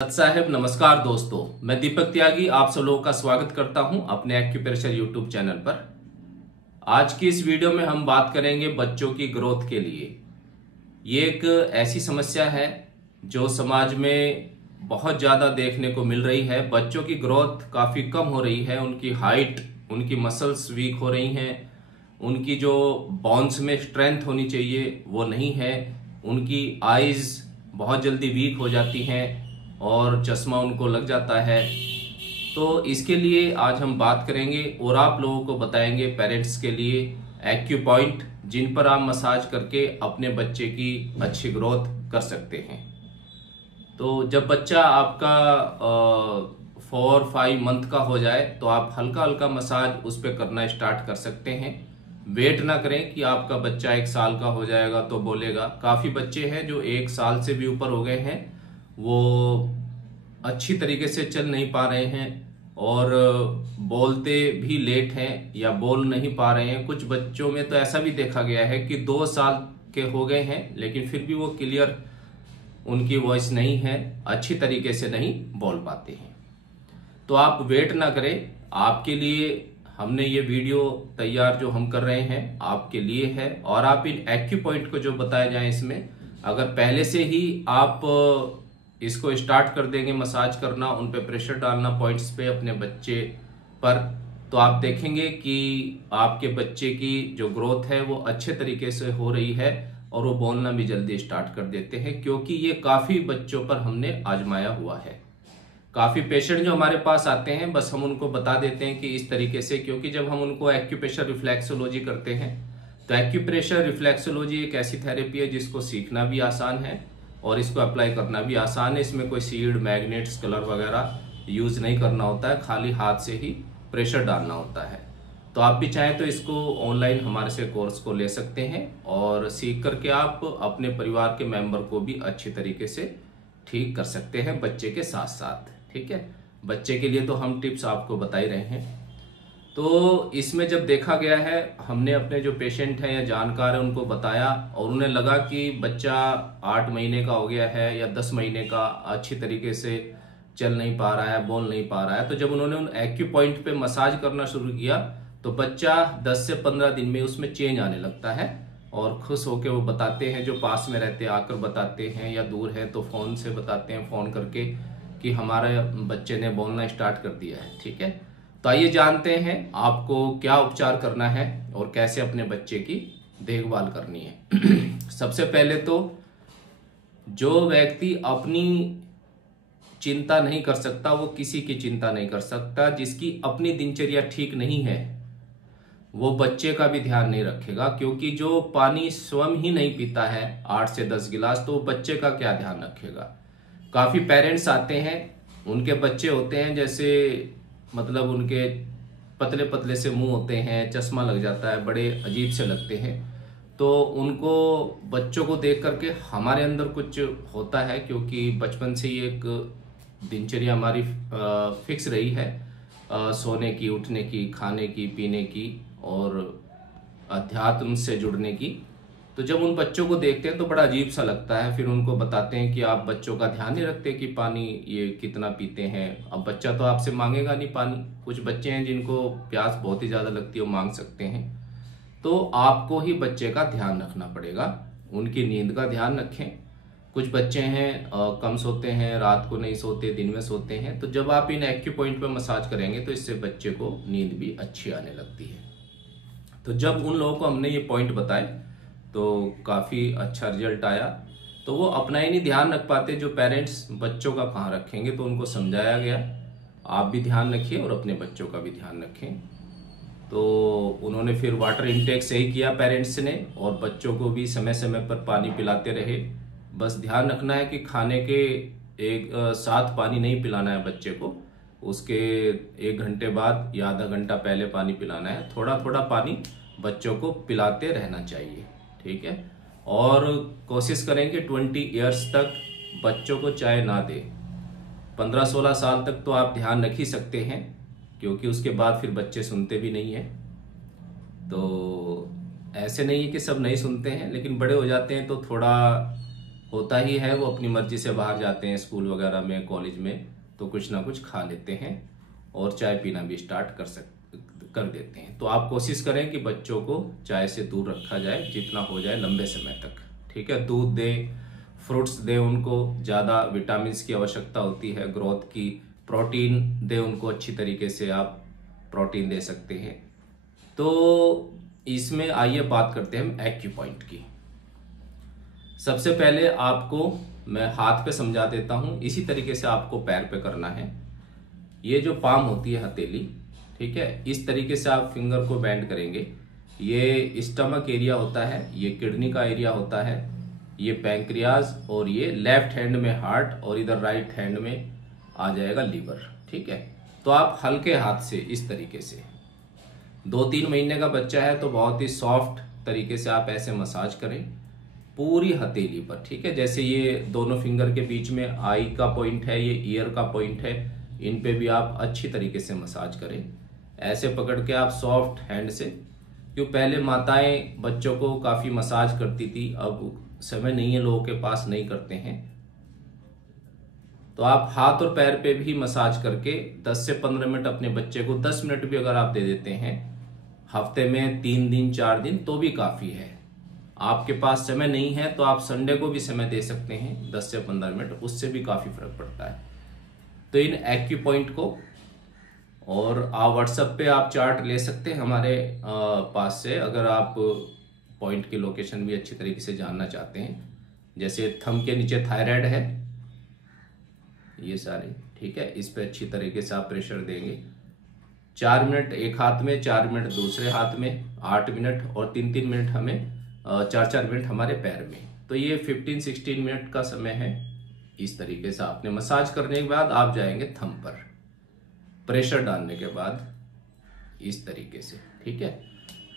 सत साहेब नमस्कार दोस्तों, मैं दीपक त्यागी आप सब लोगों का स्वागत करता हूं अपने एक्यूप्रेशर यूट्यूब चैनल पर। आज की इस वीडियो में हम बात करेंगे बच्चों की ग्रोथ के लिए। ये एक ऐसी समस्या है जो समाज में बहुत ज़्यादा देखने को मिल रही है। बच्चों की ग्रोथ काफ़ी कम हो रही है, उनकी हाइट, उनकी मसल्स वीक हो रही हैं, उनकी जो बोन्स में स्ट्रेंथ होनी चाहिए वो नहीं है, उनकी आइज़ बहुत जल्दी वीक हो जाती हैं और चश्मा उनको लग जाता है। तो इसके लिए आज हम बात करेंगे और आप लोगों को बताएंगे पेरेंट्स के लिए एक्यू पॉइंट जिन पर आप मसाज करके अपने बच्चे की अच्छी ग्रोथ कर सकते हैं। तो जब बच्चा आपका 4-5 मंथ का हो जाए तो आप हल्का हल्का मसाज उस पर करना स्टार्ट कर सकते हैं। वेट ना करें कि आपका बच्चा 1 साल का हो जाएगा तो बोलेगा। काफ़ी बच्चे हैं जो 1 साल से भी ऊपर हो गए हैं, वो अच्छी तरीके से चल नहीं पा रहे हैं और बोलते भी लेट हैं या बोल नहीं पा रहे हैं। कुछ बच्चों में तो ऐसा भी देखा गया है कि 2 साल के हो गए हैं लेकिन फिर भी वो क्लियर उनकी वॉइस नहीं है, अच्छी तरीके से नहीं बोल पाते हैं। तो आप वेट ना करें, आपके लिए हमने ये वीडियो तैयार जो हम कर रहे हैं आपके लिए है। और आप इन एक्यू पॉइंट को जो बताया जाए इसमें अगर पहले से ही आप इसको स्टार्ट कर देंगे मसाज करना, उन पे प्रेशर डालना पॉइंट्स पे अपने बच्चे पर, तो आप देखेंगे कि आपके बच्चे की जो ग्रोथ है वो अच्छे तरीके से हो रही है और वो बोलना भी जल्दी स्टार्ट कर देते हैं, क्योंकि ये काफ़ी बच्चों पर हमने आजमाया हुआ है। काफ़ी पेशेंट जो हमारे पास आते हैं बस हम उनको बता देते हैं कि इस तरीके से, क्योंकि जब हम उनको एक्यूप्रेशर रिफ्लेक्सोलॉजी करते हैं तो एक्यूप्रेशर रिफ्लेक्सोलॉजी एक ऐसी थेरेपी है जिसको सीखना भी आसान है और इसको अप्लाई करना भी आसान है। इसमें कोई सीड, मैग्नेट्स, कलर वगैरह यूज़ नहीं करना होता है, खाली हाथ से ही प्रेशर डालना होता है। तो आप भी चाहें तो इसको ऑनलाइन हमारे से कोर्स को ले सकते हैं और सीख करके आप अपने परिवार के मेंबर को भी अच्छी तरीके से ठीक कर सकते हैं बच्चे के साथ साथ। ठीक है, बच्चे के लिए तो हम टिप्स आपको बता ही रहे हैं। तो इसमें जब देखा गया है, हमने अपने जो पेशेंट हैं या जानकार हैं उनको बताया और उन्हें लगा कि बच्चा 8 महीने का हो गया है या 10 महीने का, अच्छी तरीके से चल नहीं पा रहा है, बोल नहीं पा रहा है। तो जब उन्होंने उन एक्यू पॉइंट पे मसाज करना शुरू किया तो बच्चा 10 से 15 दिन में उसमें चेंज आने लगता है और खुश होकर वो बताते हैं, जो पास में रहते हैं आकर बताते हैं या दूर है तो फ़ोन से बताते हैं, फ़ोन करके कि हमारे बच्चे ने बोलना स्टार्ट कर दिया है। ठीक है, तो आइए जानते हैं आपको क्या उपचार करना है और कैसे अपने बच्चे की देखभाल करनी है। सबसे पहले तो जो व्यक्ति अपनी चिंता नहीं कर सकता वो किसी की चिंता नहीं कर सकता। जिसकी अपनी दिनचर्या ठीक नहीं है वो बच्चे का भी ध्यान नहीं रखेगा, क्योंकि जो पानी स्वयं ही नहीं पीता है 8 से 10 गिलास, तो बच्चे का क्या ध्यान रखेगा। काफ़ी पेरेंट्स आते हैं, उनके बच्चे होते हैं जैसे मतलब उनके पतले पतले से मुंह होते हैं, चश्मा लग जाता है, बड़े अजीब से लगते हैं। तो उनको बच्चों को देख करके हमारे अंदर कुछ होता है, क्योंकि बचपन से ही एक दिनचर्या हमारी फिक्स रही है, सोने की, उठने की, खाने की, पीने की और अध्यात्म से जुड़ने की। तो जब उन बच्चों को देखते हैं तो बड़ा अजीब सा लगता है। फिर उनको बताते हैं कि आप बच्चों का ध्यान नहीं रखते कि पानी ये कितना पीते हैं। अब बच्चा तो आपसे मांगेगा नहीं पानी। कुछ बच्चे हैं जिनको प्यास बहुत ही ज़्यादा लगती है, वो मांग सकते हैं। तो आपको ही बच्चे का ध्यान रखना पड़ेगा, उनकी नींद का ध्यान रखें। कुछ बच्चे हैं कम सोते हैं, रात को नहीं सोते, दिन में सोते हैं। तो जब आप इन एक्यू पॉइंट पर मसाज करेंगे तो इससे बच्चे को नींद भी अच्छी आने लगती है। तो जब उन लोगों को हमने ये पॉइंट बताए तो काफ़ी अच्छा रिजल्ट आया। तो वो अपना ही नहीं ध्यान रख पाते, जो पेरेंट्स बच्चों का कहाँ रखेंगे। तो उनको समझाया गया आप भी ध्यान रखिए और अपने बच्चों का भी ध्यान रखें। तो उन्होंने फिर वाटर इनटेक सही किया पेरेंट्स ने, और बच्चों को भी समय समय पर पानी पिलाते रहे। बस ध्यान रखना है कि खाने के एक साथ पानी नहीं पिलाना है बच्चे को, उसके 1 घंटे बाद या आधा घंटा पहले पानी पिलाना है। थोड़ा थोड़ा पानी बच्चों को पिलाते रहना चाहिए। ठीक है, और कोशिश करें कि 20 इयर्स तक बच्चों को चाय ना दें। 15-16 साल तक तो आप ध्यान रख ही सकते हैं, क्योंकि उसके बाद फिर बच्चे सुनते भी नहीं हैं। तो ऐसे नहीं है कि सब नहीं सुनते हैं, लेकिन बड़े हो जाते हैं तो थोड़ा होता ही है, वो अपनी मर्जी से बाहर जाते हैं स्कूल वगैरह में, कॉलेज में, तो कुछ ना कुछ खा लेते हैं और चाय पीना भी स्टार्ट कर देते हैं। तो आप कोशिश करें कि बच्चों को चाय से दूर रखा जाए जितना हो जाए लंबे समय तक, ठीक है। दूध दें, फ्रूट्स दें, उनको ज़्यादा विटामिन की आवश्यकता होती है, ग्रोथ की। प्रोटीन दें उनको, अच्छी तरीके से आप प्रोटीन दे सकते हैं। तो इसमें आइए बात करते हैं हम एक्यूपॉइंट की। सबसे पहले आपको मैं हाथ पे समझा देता हूं, इसी तरीके से आपको पैर पे करना है। ये जो पाम होती है हथेली, ठीक है, इस तरीके से आप फिंगर को बेंड करेंगे। ये स्टमक एरिया होता है, ये किडनी का एरिया होता है, ये पैंक्रियाज, और ये लेफ्ट हैंड में हार्ट, और इधर राइट हैंड में आ जाएगा लीवर, ठीक है। तो आप हल्के हाथ से इस तरीके से, 2-3 महीने का बच्चा है तो बहुत ही सॉफ्ट तरीके से आप ऐसे मसाज करें पूरी हथेली पर, ठीक है। जैसे ये दोनों फिंगर के बीच में आई का पॉइंट है, ये ईयर का पॉइंट है, इन पे भी आप अच्छी तरीके से मसाज करें। ऐसे पकड़ के आप सॉफ्ट हैंड से, क्यों पहले माताएं बच्चों को काफी मसाज करती थी, अब समय नहीं है लोगों के पास, नहीं करते हैं। तो आप हाथ और पैर पे भी मसाज करके 10 से 15 मिनट अपने बच्चे को, 10 मिनट भी अगर आप दे देते हैं हफ्ते में 3 दिन 4 दिन तो भी काफी है। आपके पास समय नहीं है तो आप संडे को भी समय दे सकते हैं 10 से 15 मिनट, उससे भी काफी फर्क पड़ता है। तो इन एक्यूपॉइंट को, और आप व्हाट्सएप पे आप चार्ट ले सकते हैं हमारे पास से, अगर आप पॉइंट की लोकेशन भी अच्छी तरीके से जानना चाहते हैं। जैसे थंब के नीचे थायराइड है, ये सारे, ठीक है, इस पे अच्छी तरीके से आप प्रेशर देंगे। 4 मिनट एक हाथ में, 4 मिनट दूसरे हाथ में, 8 मिनट, और 3-3 मिनट हमें 4-4 मिनट हमारे पैर में। तो ये 15-16 मिनट का समय है। इस तरीके से आपने मसाज करने के बाद आप जाएंगे थंब पर, प्रेशर डालने के बाद इस तरीके से, ठीक है।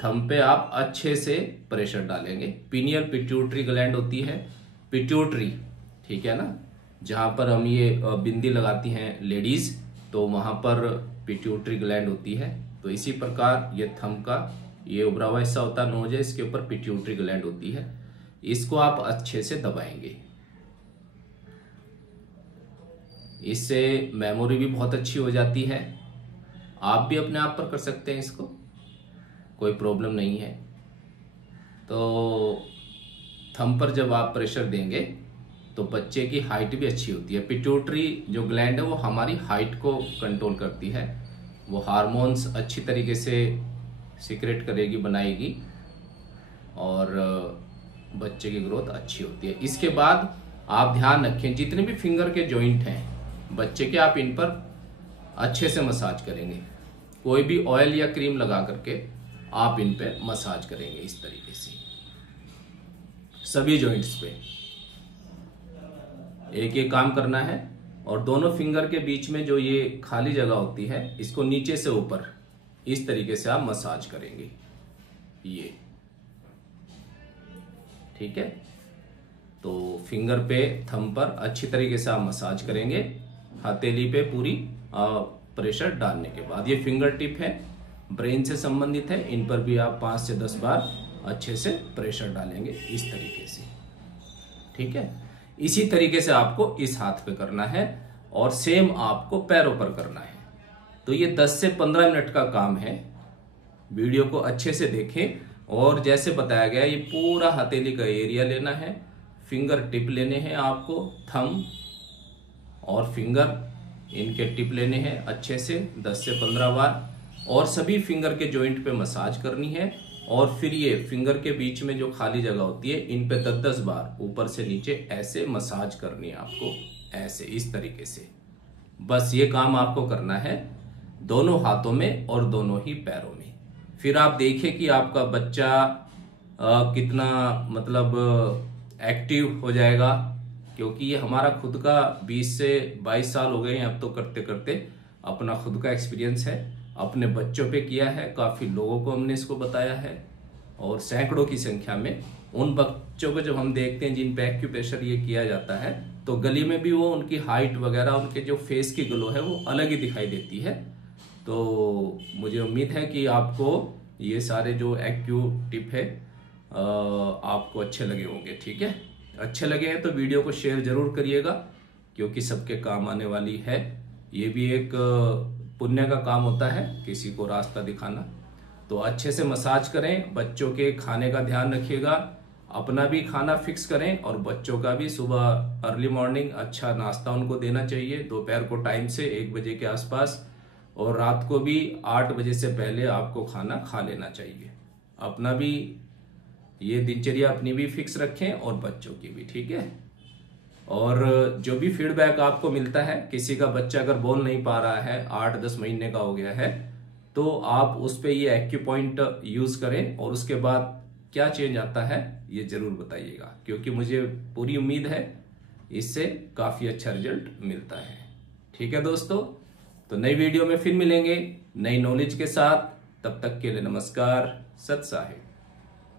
थंब पे आप अच्छे से प्रेशर डालेंगे। पीनियल पिट्यूटरी ग्लैंड होती है, पिट्यूटरी, ठीक है ना, जहां पर हम ये बिंदी लगाती हैं लेडीज, तो वहां पर पिट्यूटरी ग्लैंड होती है। तो इसी प्रकार ये थंब का ये उभरा हुआ हिस्सा होता है, नोज है, इसके ऊपर पिट्यूटरी ग्लैंड होती है। इसको आप अच्छे से दबाएंगे, इससे मेमोरी भी बहुत अच्छी हो जाती है। आप भी अपने आप पर कर सकते हैं इसको, कोई प्रॉब्लम नहीं है। तो थंब पर जब आप प्रेशर देंगे तो बच्चे की हाइट भी अच्छी होती है। पिट्यूटरी जो ग्लैंड है वो हमारी हाइट को कंट्रोल करती है, वो हार्मोन्स अच्छी तरीके से सीक्रेट करेगी, बनाएगी, और बच्चे की ग्रोथ अच्छी होती है। इसके बाद आप ध्यान रखें, जितने भी फिंगर के जॉइंट हैं बच्चे के, आप इन पर अच्छे से मसाज करेंगे। कोई भी ऑयल या क्रीम लगा करके आप इन पे मसाज करेंगे इस तरीके से सभी जॉइंट्स पे। एक एक काम करना है, और दोनों फिंगर के बीच में जो ये खाली जगह होती है, इसको नीचे से ऊपर इस तरीके से आप मसाज करेंगे, ये, ठीक है। तो फिंगर पे, थंब पर अच्छी तरीके से आप मसाज करेंगे, हथेली पे पूरी प्रेशर डालने के बाद। ये फिंगर टिप है, ब्रेन से संबंधित है, इन पर भी आप 5 से 10 बार अच्छे से प्रेशर डालेंगे इस तरीके से, ठीक है। इसी तरीके से आपको इस हाथ पे करना है, और सेम आपको पैरों पर करना है। तो ये 10 से 15 मिनट का काम है। वीडियो को अच्छे से देखें, और जैसे बताया गया ये पूरा हथेली का एरिया लेना है, फिंगर टिप लेने हैं आपको, थंब और फिंगर, इनके टिप लेने हैं अच्छे से 10 से 15 बार, और सभी फिंगर के जॉइंट पे मसाज करनी है। और फिर ये फिंगर के बीच में जो खाली जगह होती है, इन पे 10-10 बार ऊपर से नीचे ऐसे मसाज करनी है आपको, ऐसे इस तरीके से। बस ये काम आपको करना है दोनों हाथों में और दोनों ही पैरों में। फिर आप देखिए कि आपका बच्चा कितना मतलब एक्टिव हो जाएगा, क्योंकि ये हमारा खुद का 20 से 22 साल हो गए हैं अब तो करते करते, अपना खुद का एक्सपीरियंस है, अपने बच्चों पे किया है, काफी लोगों को हमने इसको बताया है, और सैकड़ों की संख्या में उन बच्चों को जब हम देखते हैं जिन पे एक्यूप्रेशर ये किया जाता है, तो गली में भी वो उनकी हाइट वगैरह, उनके जो फेस की ग्लो है वो अलग ही दिखाई देती है। तो मुझे उम्मीद है कि आपको ये सारे जो एक्यू टिप है आपको अच्छे लगे होंगे, ठीक है। अच्छे लगे हैं तो वीडियो को शेयर जरूर करिएगा, क्योंकि सबके काम आने वाली है। ये भी एक पुण्य का काम होता है, किसी को रास्ता दिखाना। तो अच्छे से मसाज करें, बच्चों के खाने का ध्यान रखिएगा, अपना भी खाना फिक्स करें और बच्चों का भी सुबह अर्ली मॉर्निंग अच्छा नाश्ता उनको देना चाहिए, दोपहर को टाइम से 1 बजे के आसपास, और रात को भी 8 बजे से पहले आपको खाना खा लेना चाहिए। अपना भी ये दिनचर्या अपनी भी फिक्स रखें और बच्चों की भी, ठीक है। और जो भी फीडबैक आपको मिलता है, किसी का बच्चा अगर बोल नहीं पा रहा है, 8-10 महीने का हो गया है, तो आप उस पे ये एक्यूपॉइंट यूज करें और उसके बाद क्या चेंज आता है ये जरूर बताइएगा, क्योंकि मुझे पूरी उम्मीद है इससे काफी अच्छा रिजल्ट मिलता है। ठीक है दोस्तों, तो नई वीडियो में फिर मिलेंगे नई नॉलेज के साथ। तब तक के लिए नमस्कार, सत साहिब।